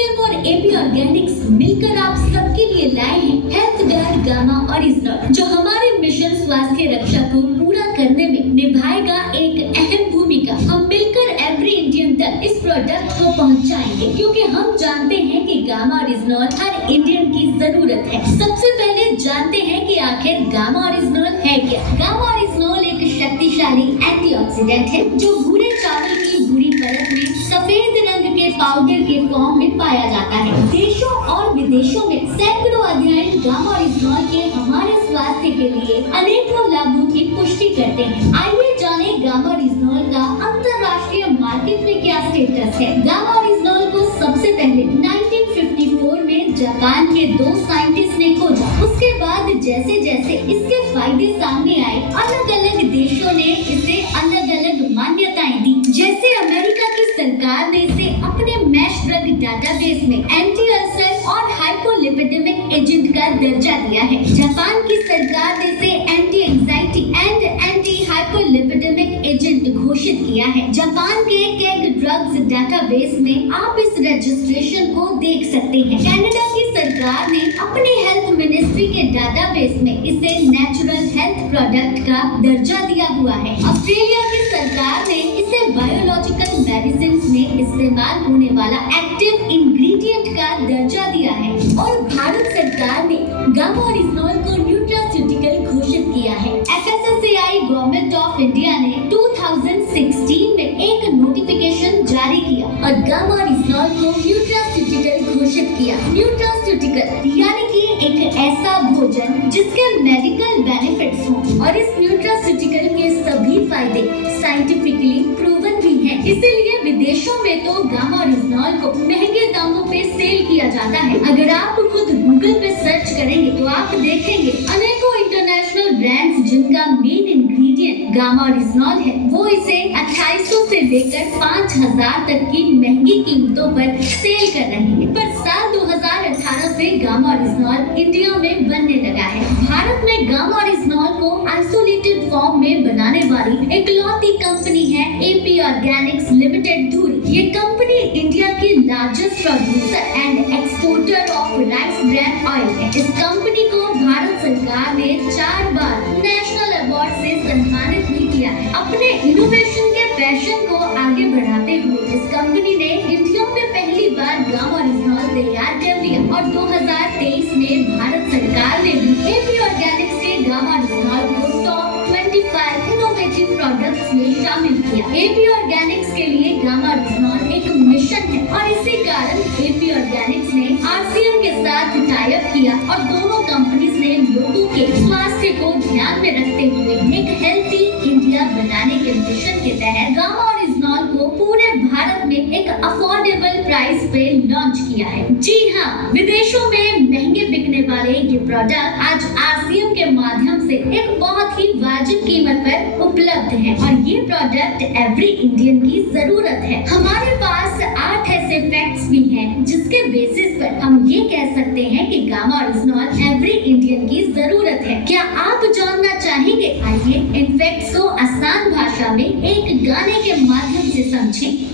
RCM और AP Organics मिलकर आप सबके लिए लाए हैं हेल्थ गार्ड गामा ओरिजिनल, जो हमारे मिशन स्वास्थ्य रक्षा को पूरा करने में निभाएगा एक अहम भूमिका। हम मिलकर एवरी इंडियन तक इस प्रोडक्ट को पहुंचाएंगे, क्योंकि हम जानते हैं कि गामा ओरिजिनल हर इंडियन की जरूरत है। सबसे पहले जानते हैं कि आखिर गामा ओरिजिनल है क्या। गामा ओरिजिनल एक शक्तिशाली एंटीऑक्सीडेंट है जो भूरे चावल की भूरी परत में सफेद रंग के पाउडर के फॉर्म में पाया जाता है। देशों और विदेशों में सैकड़ों अध्ययन गामा ओरिजिनल के हमारे स्वास्थ्य के लिए अनेकों लाभों की पुष्टि करते हैं। आइए जाने गामा ओरिजिनल का अंतरराष्ट्रीय मार्केट में क्या स्टेटस है। गामा ओरिजिनल को सबसे पहले 1954 में जापान के 2 साइंटिस्ट ने खोजा। उसके बाद जैसे जैसे इसके फायदे सामने आए, अलग अलग देशों ने इसे अलग अलग मान्यताएं दी। जैसे अमेरिका की सरकार ने इसे अपने मैश ड्रग डाटाबेस में एंटी अल्सर और हाइपोलिपिडेमिक एजेंट का दर्जा दिया है। जापान की सरकार ने इसे anti anxiety and anti hypolipidemic agent घोषित किया है। जापान के केग ड्रग्स डाटाबेस में आप इस रजिस्ट्रेशन को देख सकते हैं। कनाडा की सरकार ने अपनी हेल्थ मिनिस्ट्री के डाटाबेस में इसे नेचुरल हेल्थ प्रोडक्ट का दर्जा दिया हुआ है। ऑस्ट्रेलिया की सरकार ने इसे बायोलॉजिकल मेडिसिन में इस्तेमाल होने वाला एक्टिव इंग्रेडिएंट का दर्जा दिया है। और भारत सरकार ने गामा ओरिजिनल को न्यूट्रास्यूटिकल घोषित किया है। FSSAI गवर्नमेंट ऑफ इंडिया ने 2016 में एक नोटिफिकेशन जारी किया और गामा ओरिजिनल को न्यूट्रास्यूटिकल घोषित किया। न्यूट्रास्यूटिकल यानी कि एक ऐसा भोजन जिसके मेडिकल बेनिफिट्स हों, और इस न्यूट्रास्यूटिकल के सभी फायदे साइंटिफिकली प्रूवन भी हैं। इसीलिए विदेशों में तो गामा ओरिजिनल को महंगे दामों पे सेल किया जाता है। अगर आप खुद गूगल पे सर्च करेंगे तो आप देखेंगे अनेकों इंटरनेशनल ब्रांड्स जिनका मेन इंग्रेडिएंट गामा ओरिजिनल है, वो इसे 2800 से लेकर 5000 तक की महंगी कीमतों पर सेल कर रहे हैं। पर साल 2018 से गामा ओरिजिनल इंडिया में बनने लगा है। भारत में गामा ओरिजिनल को आइसोलेटेड फॉर्म में बनाने वाली इकलौती कंपनी है एपी ऑर्गेनिक्स लिमिटेड धुरी। ये कंपनी इंडिया की largest producer and exporter of rice brand oil है। इस कंपनी को भारत सरकार ने 4 बार नेशनल अवार्ड से सम्मानित भी किया है। अपने इनोवेशन के पैशन को आगे बढ़ाते हुए इस कंपनी ने इंडिया में पहली बार गामा ओरिजिनल तैयार कर लिया और 2023 में भारत सरकार ने भी एपी ऑर्गेनिक्स के गामा ओरिजिनल को टॉप 25 इनोवेटिव प्रोडक्ट्स में शामिल किया। एपी ऑर्गेनिक्स के लिए गामा ओरिजिनल एक मिशन है और इसी कारण एपी ऑर्गेनिक्स ने आरसीएम के साथ टाई अप किया और दोनों कंपनीज ने लोगों के स्वास्थ्य को ध्यान में रखते हुए एक हेल्थी इंडिया बनाने के मिशन के तहत गामा ओरिजिनल को पूरे भारत में एक अफोर्डेबल प्राइस पे लॉन्च किया है। जी हाँ, विदेशों में महंगे बिकने वाले ये प्रोडक्ट आज आरसीएम के माध्यम से एक बहुत ही वाजिब कीमत पर उपलब्ध है और ये प्रोडक्ट एवरी इंडियन की जरूरत है। हमारे पास 8 ऐसे फैक्ट्स भी हैं जिसके बेसिस पर हम ये कह सकते हैं कि गामा ओरिजिनल एवरी इंडियन की जरूरत है। क्या आप जानना चाहेंगे? आइए इन फैक्ट्स को आसान भाषा में एक गाने के माध्यम से समझें।